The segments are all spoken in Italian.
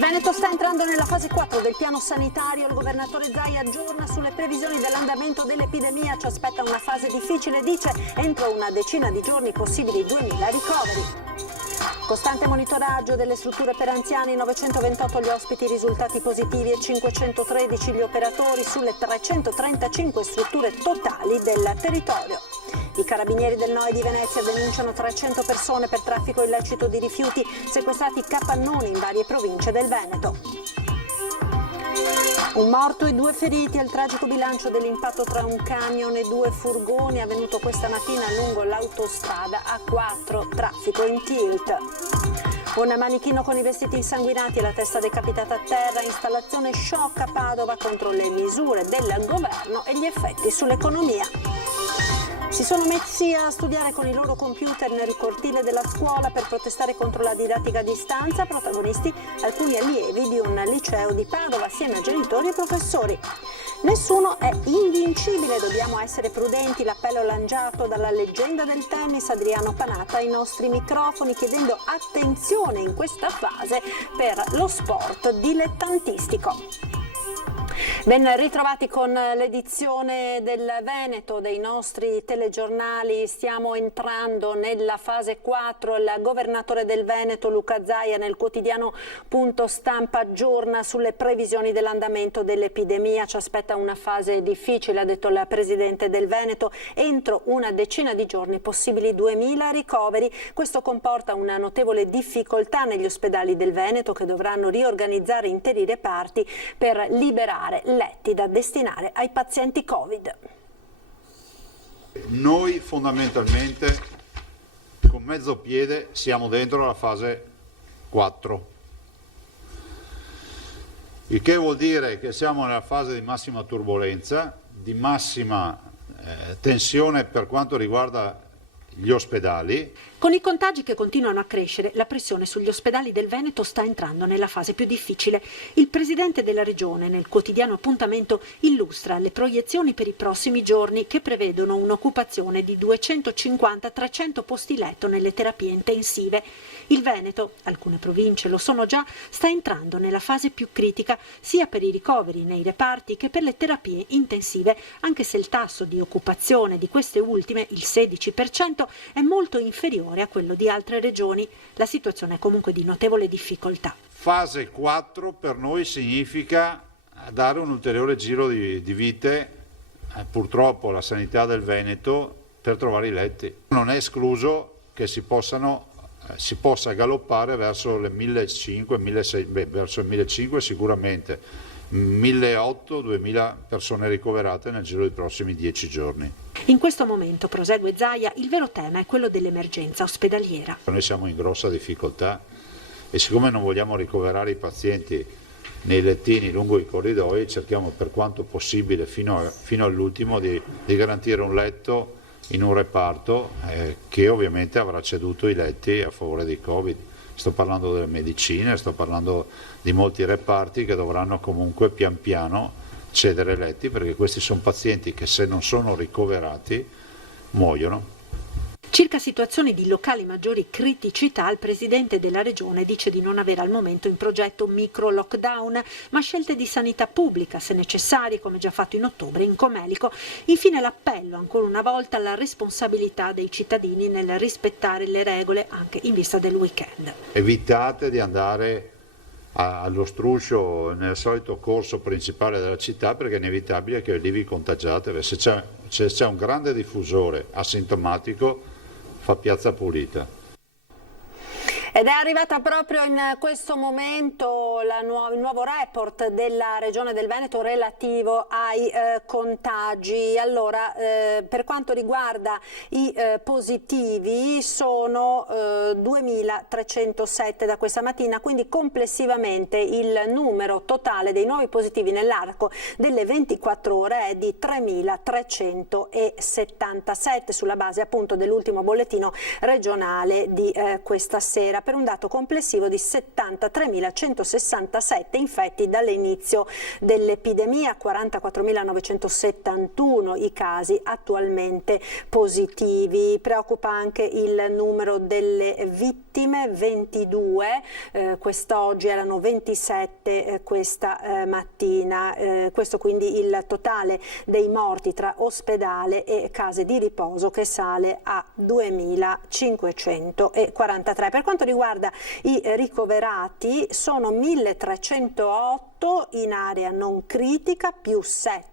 Veneto sta entrando nella fase 4 del piano sanitario. Il governatore Zaia aggiorna sulle previsioni dell'andamento dell'epidemia. Ci aspetta una fase difficile, dice, entro una decina di giorni possibili 2000 ricoveri. Costante monitoraggio delle strutture per anziani, 928 gli ospiti risultati positivi e 513 gli operatori sulle 335 strutture totali del territorio. I carabinieri del NOE di Venezia denunciano 300 persone per traffico illecito di rifiuti, sequestrati capannoni in varie province del Veneto. Un morto e 2 feriti è il tragico bilancio dell'impatto tra un camion e 2 furgoni avvenuto questa mattina lungo l'autostrada A4, traffico in tilt. Un manichino con i vestiti insanguinati e la testa decapitata a terra, installazione shock a Padova contro le misure del governo e gli effetti sull'economia. Si sono messi a studiare con i loro computer nel cortile della scuola per protestare contro la didattica a distanza. Protagonisti alcuni allievi di un liceo di Padova, assieme a genitori e professori. Nessuno è invincibile, dobbiamo essere prudenti. L'appello lanciato dalla leggenda del tennis Adriano Panatta ai nostri microfoni, chiedendo attenzione in questa fase per lo sport dilettantistico. Ben ritrovati con l'edizione del Veneto dei nostri telegiornali. Stiamo entrando nella fase 4. Il governatore del Veneto Luca Zaia nel quotidiano Punto Stampa aggiorna sulle previsioni dell'andamento dell'epidemia. Ci aspetta una fase difficile, ha detto il presidente del Veneto, entro una decina di giorni possibili 2000 ricoveri. Questo comporta una notevole difficoltà negli ospedali del Veneto, che dovranno riorganizzare interi reparti per liberare letti da destinare ai pazienti Covid. Noi fondamentalmente con mezzo piede siamo dentro la fase 4, il che vuol dire che siamo nella fase di massima turbolenza, di massima tensione per quanto riguarda gli ospedali. Con i contagi che continuano a crescere, la pressione sugli ospedali del Veneto sta entrando nella fase più difficile. Il presidente della regione nel quotidiano Appuntamento illustra le proiezioni per i prossimi giorni, che prevedono un'occupazione di 250-300 posti letto nelle terapie intensive. Il Veneto, alcune province lo sono già, sta entrando nella fase più critica sia per i ricoveri nei reparti che per le terapie intensive, anche se il tasso di occupazione di queste ultime, il 16%, è molto inferiore a quello di altre regioni. La situazione è comunque di notevole difficoltà. Fase 4 per noi significa dare un ulteriore giro di vite, purtroppo, alla sanità del Veneto per trovare i letti. Non è escluso che si possa galoppare verso le 1.500, verso il 1.500 sicuramente. 1.800-2.000 persone ricoverate nel giro dei prossimi 10 giorni. In questo momento, prosegue Zaia, il vero tema è quello dell'emergenza ospedaliera. Noi siamo in grossa difficoltà e siccome non vogliamo ricoverare i pazienti nei lettini lungo i corridoi, cerchiamo per quanto possibile fino all'ultimo di garantire un letto in un reparto che ovviamente avrà ceduto i letti a favore di Covid. Sto parlando delle medicine, sto parlando di molti reparti che dovranno comunque pian piano cedere letti, perché questi sono pazienti che se non sono ricoverati muoiono. Circa situazioni di locali maggiori criticità, il presidente della regione dice di non avere al momento in progetto micro lockdown, ma scelte di sanità pubblica, se necessarie, come già fatto in ottobre in Comelico. Infine l'appello, ancora una volta, alla responsabilità dei cittadini nel rispettare le regole anche in vista del weekend. Evitate di andare allo struscio nel solito corso principale della città, perché è inevitabile che lì vi contagiate. Se c'è un grande diffusore asintomatico, fa piazza pulita. Ed è arrivata proprio in questo momento il nuovo report della Regione del Veneto relativo ai contagi. Allora, per quanto riguarda i positivi, sono 2.307 da questa mattina, quindi complessivamente il numero totale dei nuovi positivi nell'arco delle 24 ore è di 3.377 sulla base appunto dell'ultimo bollettino regionale di questa sera. per un dato complessivo di 73.167 infetti dall'inizio dell'epidemia, 44.971 i casi attualmente positivi. Preoccupa anche il numero delle vittime, 22, quest'oggi erano 27 questa mattina, questo quindi il totale dei morti tra ospedale e case di riposo che sale a 2.543. Per quanto riguarda i ricoverati sono 1.308 in area non critica, più 7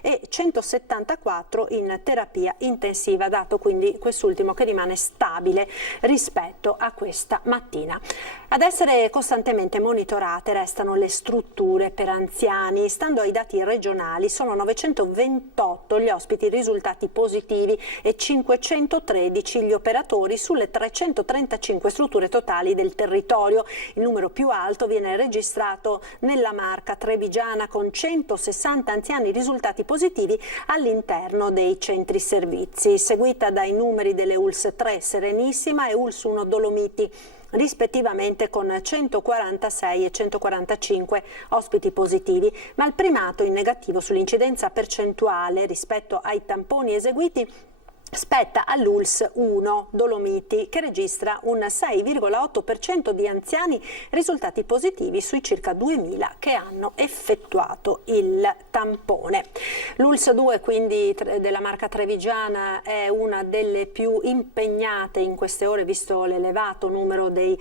e 174 in terapia intensiva, dato quindi quest'ultimo che rimane stabile rispetto a questa mattina. Ad essere costantemente monitorate restano le strutture per anziani. Stando ai dati regionali sono 928 gli ospiti risultati positivi e 513 gli operatori sulle 335 strutture totali del territorio. Il numero più alto viene registrato nella Marca Trevigiana con 160 anziani risultati positivi all'interno dei centri servizi, seguita dai numeri delle ULSS 3 Serenissima e ULSS 1 Dolomiti, rispettivamente con 146 e 145 ospiti positivi, ma il primato in negativo sull'incidenza percentuale rispetto ai tamponi eseguiti spetta all'ULSS 1 Dolomiti, che registra un 6,8% di anziani risultati positivi sui circa 2.000 che hanno effettuato il tampone. L'ULSS 2 quindi della Marca Trevigiana è una delle più impegnate in queste ore visto l'elevato numero dei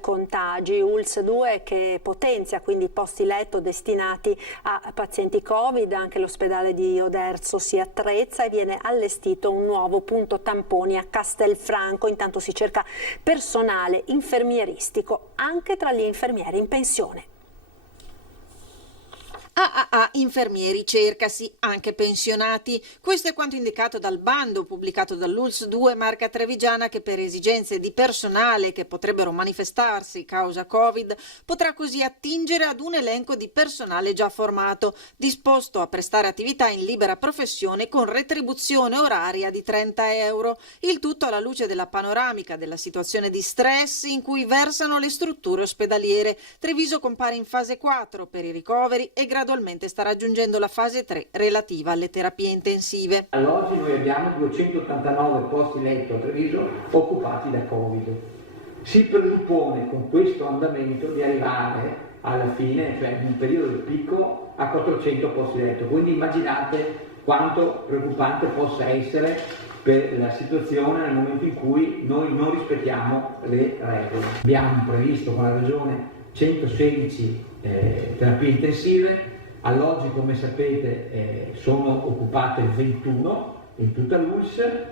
contagi. ULSS 2 che potenzia quindi posti letto destinati a pazienti Covid, anche l'ospedale di Oderzo si attrezza e viene allestito un nuovo punto tamponi a Castelfranco. Intanto si cerca personale infermieristico anche tra gli infermieri in pensione. Infermieri cercasi, anche pensionati. Questo è quanto indicato dal bando pubblicato dall'ULSS 2 Marca Trevigiana, che per esigenze di personale che potrebbero manifestarsi causa Covid potrà così attingere ad un elenco di personale già formato, disposto a prestare attività in libera professione con retribuzione oraria di 30 euro. Il tutto alla luce della panoramica della situazione di stress in cui versano le strutture ospedaliere. Treviso compare in fase 4 per i ricoveri e gradualmente sta raggiungendo la fase 3 relativa alle terapie intensive. All'oggi noi abbiamo 289 posti letto a Treviso occupati da Covid. Si presuppone con questo andamento di arrivare alla fine, cioè in un periodo di picco, a 400 posti letto. Quindi immaginate quanto preoccupante possa essere per la situazione nel momento in cui noi non rispettiamo le regole. Abbiamo previsto con la Regione 116 terapie intensive. All'oggi, come sapete, sono occupate 21 in tutta l'ULSS,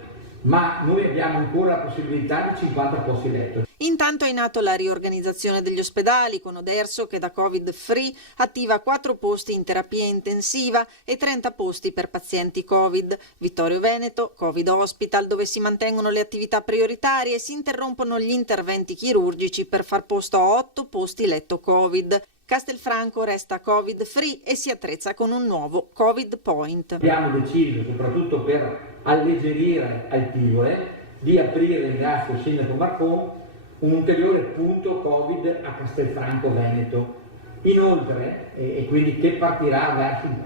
ma noi abbiamo ancora la possibilità di 50 posti letto. Intanto è in atto la riorganizzazione degli ospedali, con Oderzo che da Covid free attiva 4 posti in terapia intensiva e 30 posti per pazienti Covid. Vittorio Veneto, Covid Hospital, dove si mantengono le attività prioritarie e si interrompono gli interventi chirurgici per far posto a 8 posti letto Covid. Castelfranco resta Covid free e si attrezza con un nuovo Covid Point. Abbiamo deciso, soprattutto per alleggerire Alpivole, di aprire, ringrazio il sindaco Marcon, un ulteriore punto Covid a Castelfranco Veneto. Inoltre, e quindi che partirà verso il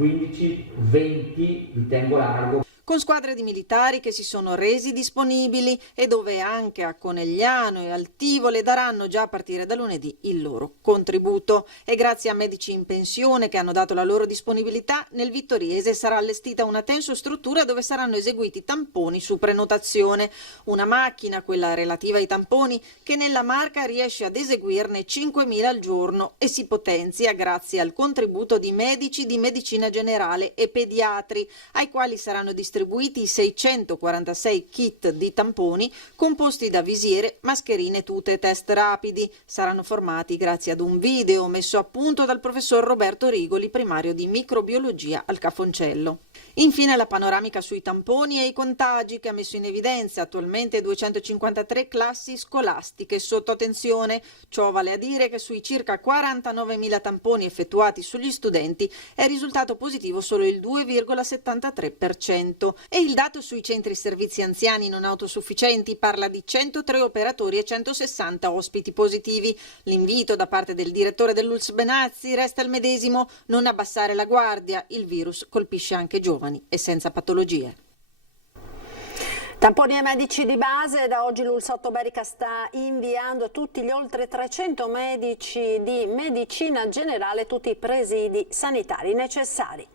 15-20 di Tengo Largo, con squadre di militari che si sono resi disponibili e dove anche a Conegliano e Altivole daranno già a partire da lunedì il loro contributo. E grazie a medici in pensione che hanno dato la loro disponibilità, nel Vittoriese sarà allestita una tensostruttura dove saranno eseguiti tamponi su prenotazione. Una macchina, quella relativa ai tamponi, che nella Marca riesce ad eseguirne 5.000 al giorno e si potenzia grazie al contributo di medici di medicina generale e pediatri, ai quali saranno distribuiti 646 kit di tamponi composti da visiere, mascherine, tute e test rapidi. Saranno formati grazie ad un video messo a punto dal professor Roberto Rigoli, primario di microbiologia al Cafoncello. Infine la panoramica sui tamponi e i contagi, che ha messo in evidenza attualmente 253 classi scolastiche sotto attenzione. Ciò vale a dire che sui circa 49.000 tamponi effettuati sugli studenti è risultato positivo solo il 2,73%. aumento e il dato sui centri servizi anziani non autosufficienti parla di 103 operatori e 160 ospiti positivi. L'invito da parte del direttore dell'ULSS Benazzi resta il medesimo: non abbassare la guardia, il virus colpisce anche giovani e senza patologie. Tamponi ai medici di base. Da oggi l'ULSS Ottoberica sta inviando a tutti gli oltre 300 medici di medicina generale tutti i presidi sanitari necessari.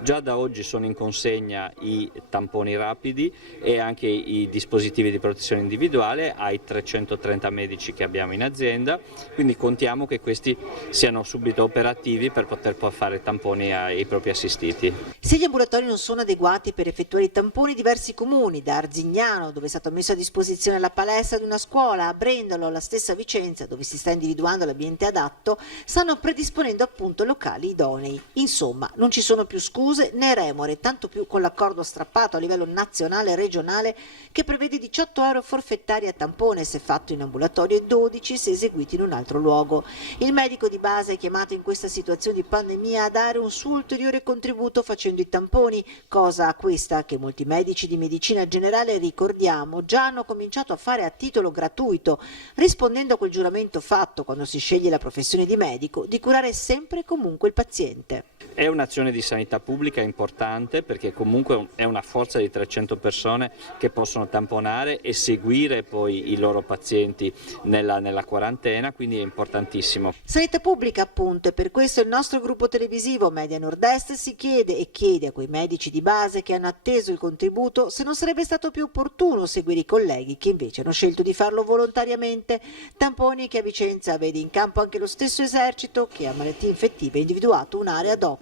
Già da oggi sono in consegna i tamponi rapidi e anche i dispositivi di protezione individuale ai 330 medici che abbiamo in azienda, quindi contiamo che questi siano subito operativi per poter poi fare tamponi ai propri assistiti. Se gli ambulatori non sono adeguati per effettuare i tamponi, diversi comuni, da Arzignano, dove è stato messo a disposizione la palestra di una scuola, a Brendolo, la stessa Vicenza, dove si sta individuando l'ambiente adatto, stanno predisponendo appunto locali idonei. Insomma, non ci sono più scuse né remore, tanto più con l'accordo strappato a livello nazionale e regionale che prevede 18 euro forfettari a tampone se fatto in ambulatorio e 12 se eseguito in un altro luogo. Il medico di base è chiamato in questa situazione di pandemia a dare un suo ulteriore contributo facendo i tamponi, cosa questa che molti medici di medicina generale, ricordiamo, già hanno cominciato a fare a titolo gratuito, rispondendo a quel giuramento fatto quando si sceglie la professione di medico di curare sempre e comunque il paziente. È un'azione di sanità pubblica importante perché comunque è una forza di 300 persone che possono tamponare e seguire poi i loro pazienti nella quarantena, quindi è importantissimo. Sanità pubblica appunto, e per questo il nostro gruppo televisivo Media Nord-Est si chiede e chiede a quei medici di base che hanno atteso il contributo se non sarebbe stato più opportuno seguire i colleghi che invece hanno scelto di farlo volontariamente. Tamponi che a Vicenza vede in campo anche lo stesso esercito che a malattie infettive ha individuato un'area ad hoc.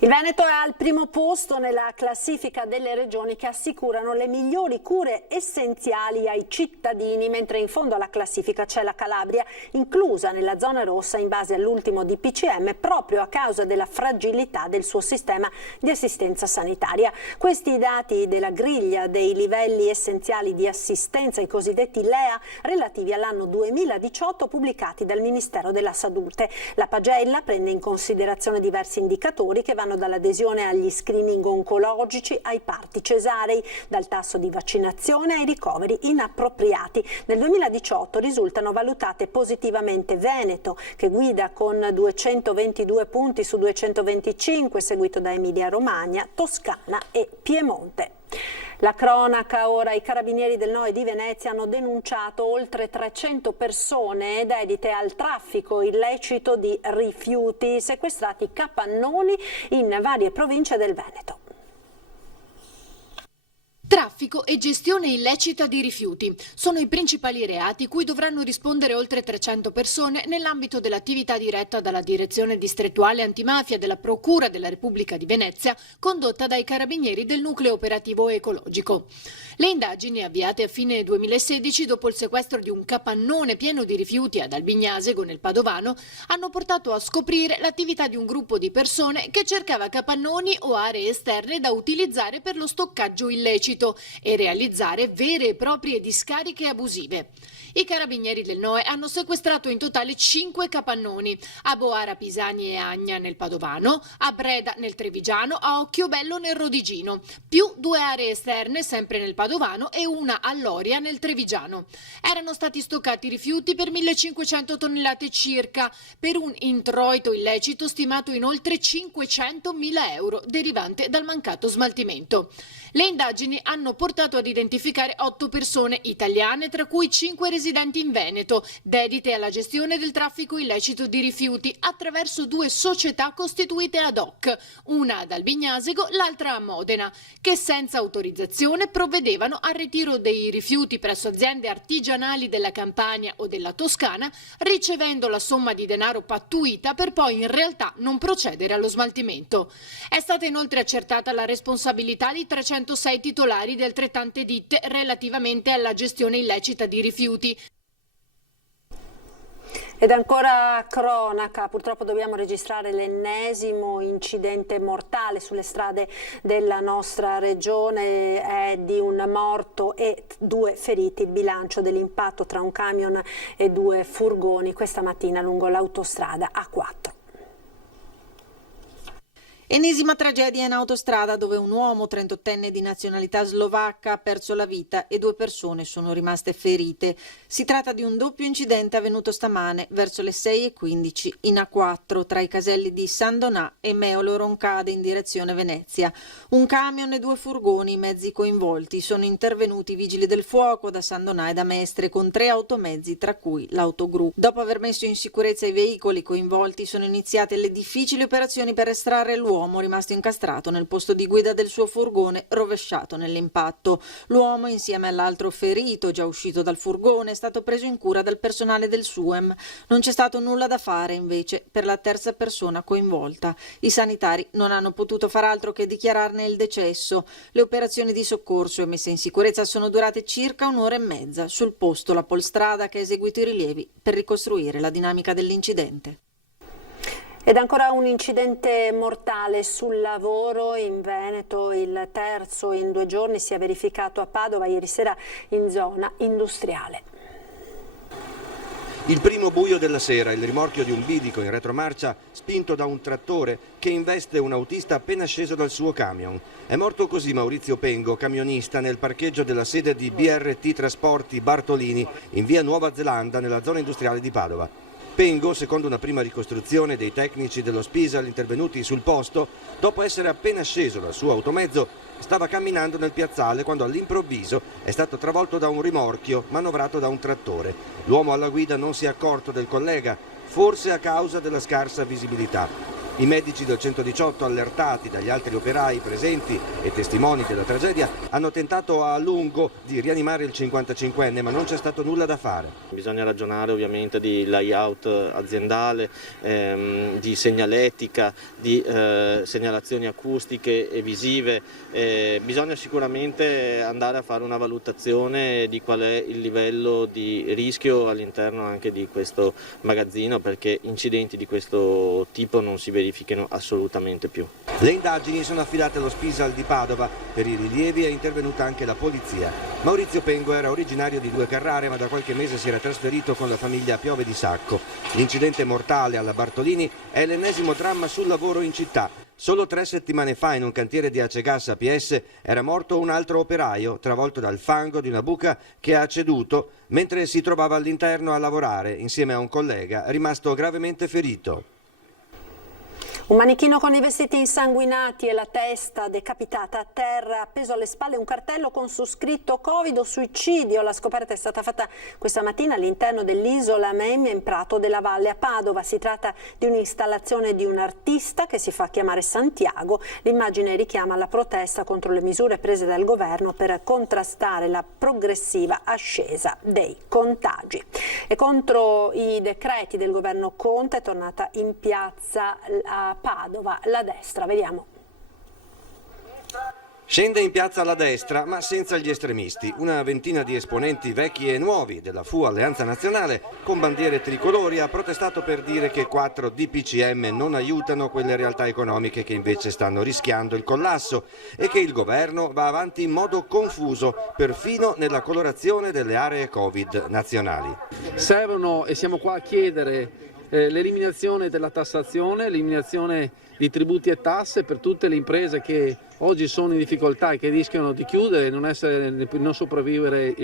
Il Veneto è al primo posto nella classifica delle regioni che assicurano le migliori cure essenziali ai cittadini, mentre in fondo alla classifica c'è la Calabria, inclusa nella zona rossa in base all'ultimo DPCM proprio a causa della fragilità del suo sistema di assistenza sanitaria. Questi dati della griglia dei livelli essenziali di assistenza, i cosiddetti LEA, relativi all'anno 2018 pubblicati dal Ministero della Salute. La pagella prende in considerazione diversi indicatori che vanno dall'adesione agli screening oncologici ai parti cesarei, dal tasso di vaccinazione ai ricoveri inappropriati. Nel 2018 risultano valutate positivamente Veneto, che guida con 222 punti su 225, seguito da Emilia-Romagna, Toscana e Piemonte. La cronaca ora: i carabinieri del NOE di Venezia hanno denunciato oltre 300 persone dedite al traffico illecito di rifiuti, sequestrati capannoni in varie province del Veneto. Traffico e gestione illecita di rifiuti sono i principali reati cui dovranno rispondere oltre 300 persone nell'ambito dell'attività diretta dalla Direzione Distrettuale Antimafia della Procura della Repubblica di Venezia, condotta dai carabinieri del Nucleo Operativo Ecologico. Le indagini, avviate a fine 2016 dopo il sequestro di un capannone pieno di rifiuti ad Albignasego nel Padovano, hanno portato a scoprire l'attività di un gruppo di persone che cercava capannoni o aree esterne da utilizzare per lo stoccaggio illecito e realizzare vere e proprie discariche abusive. I carabinieri del NOE hanno sequestrato in totale 5 capannoni: a Boara, Pisani e Agna nel Padovano, a Breda nel Trevigiano, a Occhiobello nel Rodigino, più 2 aree esterne sempre nel Padovano e una a Loria nel Trevigiano. Erano stati stoccati rifiuti per 1.500 tonnellate circa, per un introito illecito stimato in oltre 500.000 euro derivante dal mancato smaltimento. Le indagini hanno portato ad identificare 8 persone italiane, tra cui 5 residenti in Veneto, dedite alla gestione del traffico illecito di rifiuti attraverso 2 società costituite ad hoc, una ad Albignasego, l'altra a Modena, che senza autorizzazione provvedevano al ritiro dei rifiuti presso aziende artigianali della Campania o della Toscana, ricevendo la somma di denaro pattuita per poi in realtà non procedere allo smaltimento. È stata inoltre accertata la responsabilità di 306 titolari di altrettante ditte relativamente alla gestione illecita di rifiuti. Ed ancora cronaca: purtroppo dobbiamo registrare l'ennesimo incidente mortale sulle strade della nostra regione, è di un morto e 2 feriti il bilancio dell'impatto tra un camion e 2 furgoni questa mattina lungo l'autostrada A4. Ennesima tragedia in autostrada dove un uomo 38enne di nazionalità slovacca ha perso la vita e 2 persone sono rimaste ferite. Si tratta di un doppio incidente avvenuto stamane verso le 6:15 in A4 tra i caselli di San Donà e Meolo Roncade in direzione Venezia. Un camion e 2 furgoni, i mezzi coinvolti. Sono intervenuti i vigili del fuoco da San Donà e da Mestre con 3 automezzi tra cui l'autogru. Dopo aver messo in sicurezza i veicoli coinvolti sono iniziate le difficili operazioni per estrarre l'uomo rimasto incastrato nel posto di guida del suo furgone rovesciato nell'impatto. L'uomo, insieme all'altro ferito già uscito dal furgone, è stato preso in cura dal personale del SUEM. Non c'è stato nulla da fare invece per la terza persona coinvolta. I sanitari non hanno potuto far altro che dichiararne il decesso. Le operazioni di soccorso e messa in sicurezza sono durate circa 1 ora e mezza. Sul posto la Polstrada che ha eseguito i rilievi per ricostruire la dinamica dell'incidente. Ed ancora un incidente mortale sul lavoro in Veneto, il terzo in 2 giorni si è verificato a Padova ieri sera in zona industriale. Il primo buio della sera, il rimorchio di un bilico in retromarcia spinto da un trattore che investe un autista appena sceso dal suo camion. È morto così Maurizio Pengo, camionista, nel parcheggio della sede di BRT Trasporti Bartolini in via Nuova Zelanda nella zona industriale di Padova. Pengo, secondo una prima ricostruzione dei tecnici dello Spisal intervenuti sul posto, dopo essere appena sceso dal suo automezzo, stava camminando nel piazzale quando all'improvviso è stato travolto da un rimorchio manovrato da un trattore. L'uomo alla guida non si è accorto del collega, forse a causa della scarsa visibilità. I medici del 118, allertati dagli altri operai presenti e testimoni della tragedia, hanno tentato a lungo di rianimare il 55enne, ma non c'è stato nulla da fare. Bisogna ragionare ovviamente di layout aziendale, di segnaletica, di segnalazioni acustiche e visive. Bisogna sicuramente andare a fare una valutazione di qual è il livello di rischio all'interno anche di questo magazzino, perché incidenti di questo tipo non si verificano assolutamente più. Le indagini sono affidate allo Spisal di Padova. Per i rilievi è intervenuta anche la polizia. Maurizio Pengo era originario di 2 Carrare, ma da qualche mese si era trasferito con la famiglia a Piove di Sacco. L'incidente mortale alla Bartolini è l'ennesimo dramma sul lavoro in città. Solo 3 settimane fa in un cantiere di Acegas APS era morto un altro operaio travolto dal fango di una buca che ha ceduto mentre si trovava all'interno a lavorare insieme a un collega rimasto gravemente ferito. Un manichino con i vestiti insanguinati e la testa decapitata a terra, appeso alle spalle un cartello con su scritto Covid o suicidio. La scoperta è stata fatta questa mattina all'interno dell'isola Memmia in Prato della Valle a Padova. Si tratta di un'installazione di un artista che si fa chiamare Santiago. L'immagine richiama la protesta contro le misure prese dal governo per contrastare la progressiva ascesa dei contagi. E contro i decreti del governo Conte è tornata in piazza a Padova la destra, vediamo. Scende in piazza la destra, ma senza gli estremisti. Una ventina di esponenti vecchi e nuovi della FU Alleanza Nazionale, con bandiere tricolori, ha protestato per dire che 4 DPCM non aiutano quelle realtà economiche che invece stanno rischiando il collasso e che il governo va avanti in modo confuso, perfino nella colorazione delle aree Covid nazionali. Servono, e siamo qua a chiedere, l'eliminazione della tassazione, l'eliminazione di tributi e tasse per tutte le imprese che oggi sono in difficoltà e che rischiano di chiudere e non sopravvivere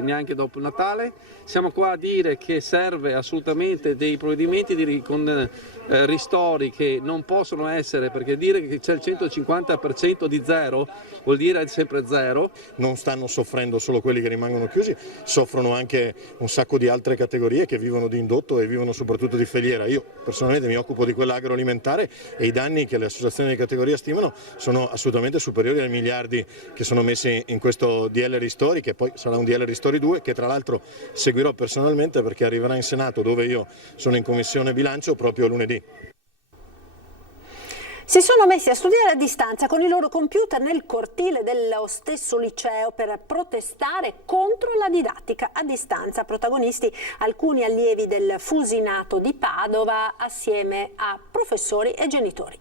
neanche dopo il Natale. Siamo qua a dire che serve assolutamente dei provvedimenti con ristori che non possono essere, perché dire che c'è il 150% di zero vuol dire sempre zero. Non stanno soffrendo solo quelli che rimangono chiusi, soffrono anche un sacco di altre categorie che vivono di indotto e vivono soprattutto di filiera. Io personalmente mi occupo di quella agroalimentare e i danni che le associazioni di categoria stimano sono assolutamente superiori ai miliardi che sono messi in questo DL Ristori, che poi sarà un DL Ristori 2, che tra l'altro seguirò personalmente perché arriverà in Senato, dove io sono in Commissione Bilancio, proprio lunedì. Si sono messi a studiare a distanza con i loro computer nel cortile dello stesso liceo per protestare contro la didattica a distanza. Protagonisti alcuni allievi del Fusinato di Padova assieme a professori e genitori.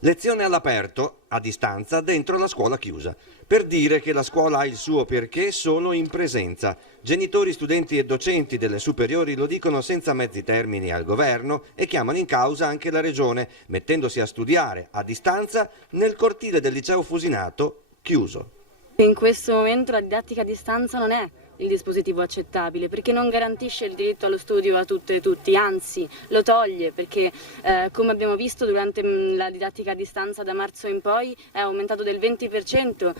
Lezione all'aperto, a distanza, dentro la scuola chiusa. per dire che la scuola ha il suo perché solo in presenza. Genitori, studenti e docenti delle superiori lo dicono senza mezzi termini al governo e chiamano in causa anche la regione, mettendosi a studiare a distanza nel cortile del liceo Fusinato chiuso. In questo momento la didattica a distanza non è il dispositivo accettabile, perché non garantisce il diritto allo studio a tutte e tutti, anzi lo toglie, perché come abbiamo visto durante la didattica a distanza da marzo in poi è aumentato del 20%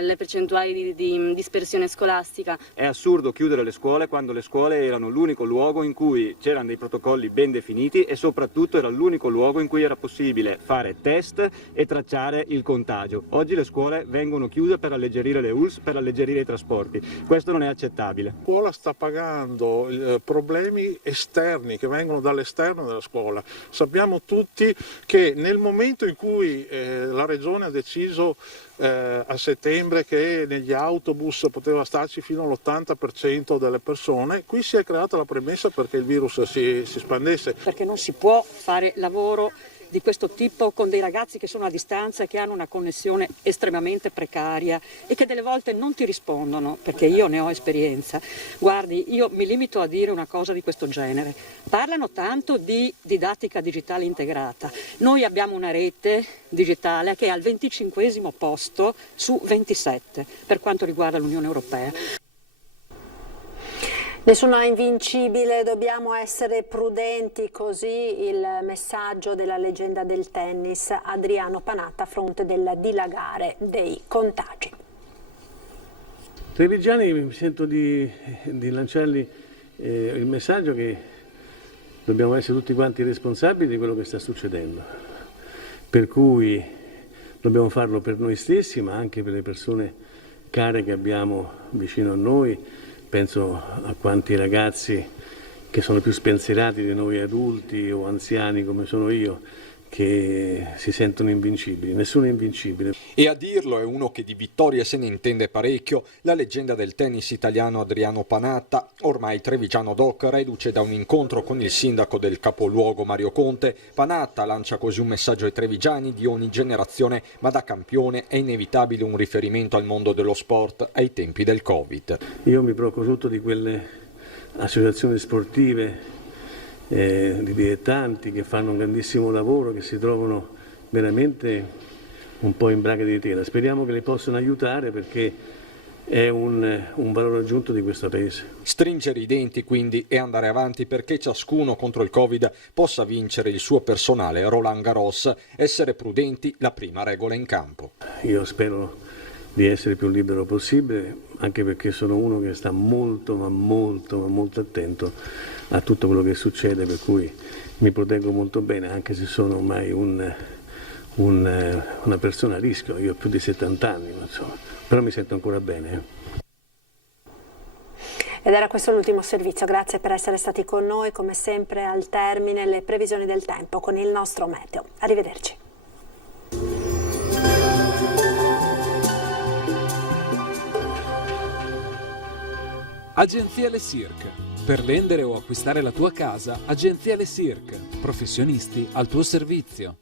le percentuali di dispersione scolastica. È assurdo chiudere le scuole quando le scuole erano l'unico luogo in cui c'erano dei protocolli ben definiti e soprattutto era l'unico luogo in cui era possibile fare test e tracciare il contagio. Oggi le scuole vengono chiuse per alleggerire le ULSS, per alleggerire i trasporti. Questo non è accettabile. La scuola sta pagando problemi esterni che vengono dall'esterno della scuola. Sappiamo tutti che nel momento in cui la regione ha deciso a settembre che negli autobus poteva starci fino all'80% delle persone, qui si è creata la premessa perché il virus si espandesse. Perché non si può fare lavoro di questo tipo con dei ragazzi che sono a distanza e che hanno una connessione estremamente precaria e che delle volte non ti rispondono, perché io ne ho esperienza. Guardi, io mi limito a dire una cosa di questo genere. Parlano tanto di didattica digitale integrata. Noi abbiamo una rete digitale che è al 25° posto su 27 per quanto riguarda l'Unione Europea. Nessuno è invincibile, dobbiamo essere prudenti, così il messaggio della leggenda del tennis Adriano Panatta a fronte del dilagare dei contagi. Trevigiani, mi sento di lanciargli il messaggio che dobbiamo essere tutti quanti responsabili di quello che sta succedendo, per cui dobbiamo farlo per noi stessi ma anche per le persone care che abbiamo vicino a noi. Penso a quanti ragazzi che sono più spensierati di noi adulti o anziani come sono io, che si sentono invincibili. Nessuno è invincibile. E a dirlo è uno che di vittorie se ne intende parecchio, la leggenda del tennis italiano Adriano Panatta, ormai trevigiano doc, reduce da un incontro con il sindaco del capoluogo Mario Conte. Panatta lancia così un messaggio ai trevigiani di ogni generazione, ma da campione è inevitabile un riferimento al mondo dello sport ai tempi del Covid. Io mi preoccupo tutto di quelle associazioni sportive di dilettanti che fanno un grandissimo lavoro, che si trovano veramente un po' in braga di tela. Speriamo che le possano aiutare perché è un valore aggiunto di questo paese. Stringere i denti quindi e andare avanti perché ciascuno contro il Covid possa vincere il suo personale Roland Garros. Essere prudenti, la prima regola in campo. Io spero di essere più libero possibile, anche perché sono uno che sta molto attento a tutto quello che succede, per cui mi proteggo molto bene, anche se sono ormai una persona a rischio. Io ho più di 70 anni, insomma, però mi sento ancora bene. Ed era questo l'ultimo servizio, grazie per essere stati con noi, come sempre al termine le previsioni del tempo con il nostro meteo. Arrivederci. Agenzia Le Cirque. Per vendere o acquistare la tua casa, Agenzia Le Cirque. Professionisti al tuo servizio.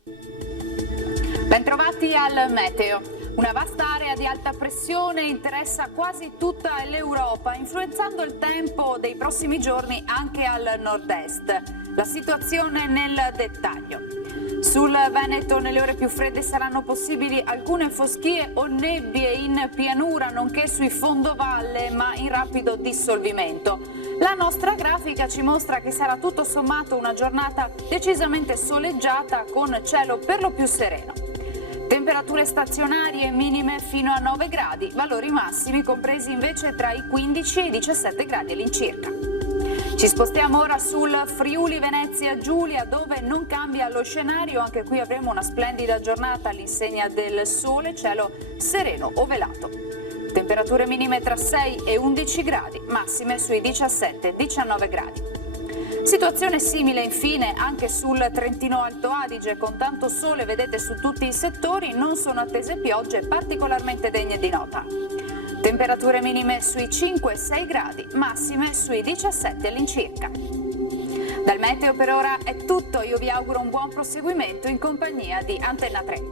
Bentrovati al meteo. Una vasta area di alta pressione interessa quasi tutta l'Europa, influenzando il tempo dei prossimi giorni anche al nord-est. La situazione nel dettaglio. Sul Veneto nelle ore più fredde saranno possibili alcune foschie o nebbie in pianura, nonché sui fondovalle, ma in rapido dissolvimento. La nostra grafica ci mostra che sarà tutto sommato una giornata decisamente soleggiata con cielo per lo più sereno. Temperature stazionarie minime fino a 9 gradi, valori massimi compresi invece tra i 15 e i 17 gradi all'incirca. Ci spostiamo ora sul Friuli Venezia Giulia, dove non cambia lo scenario, anche qui avremo una splendida giornata all'insegna del sole, cielo sereno o velato. Temperature minime tra 6 e 11 gradi, massime sui 17-19 gradi. Situazione simile infine anche sul Trentino Alto Adige, con tanto sole vedete su tutti i settori, non sono attese piogge particolarmente degne di nota. Temperature minime sui 5-6 gradi, massime sui 17 all'incirca. Dal meteo per ora è tutto, io vi auguro un buon proseguimento in compagnia di Antenna 3.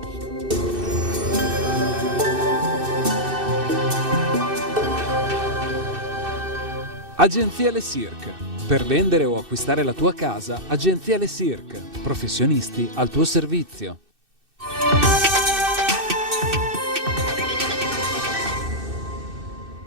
Agenzia Le Cirque. Per vendere o acquistare la tua casa, Agenzia Le Cirque. Professionisti al tuo servizio.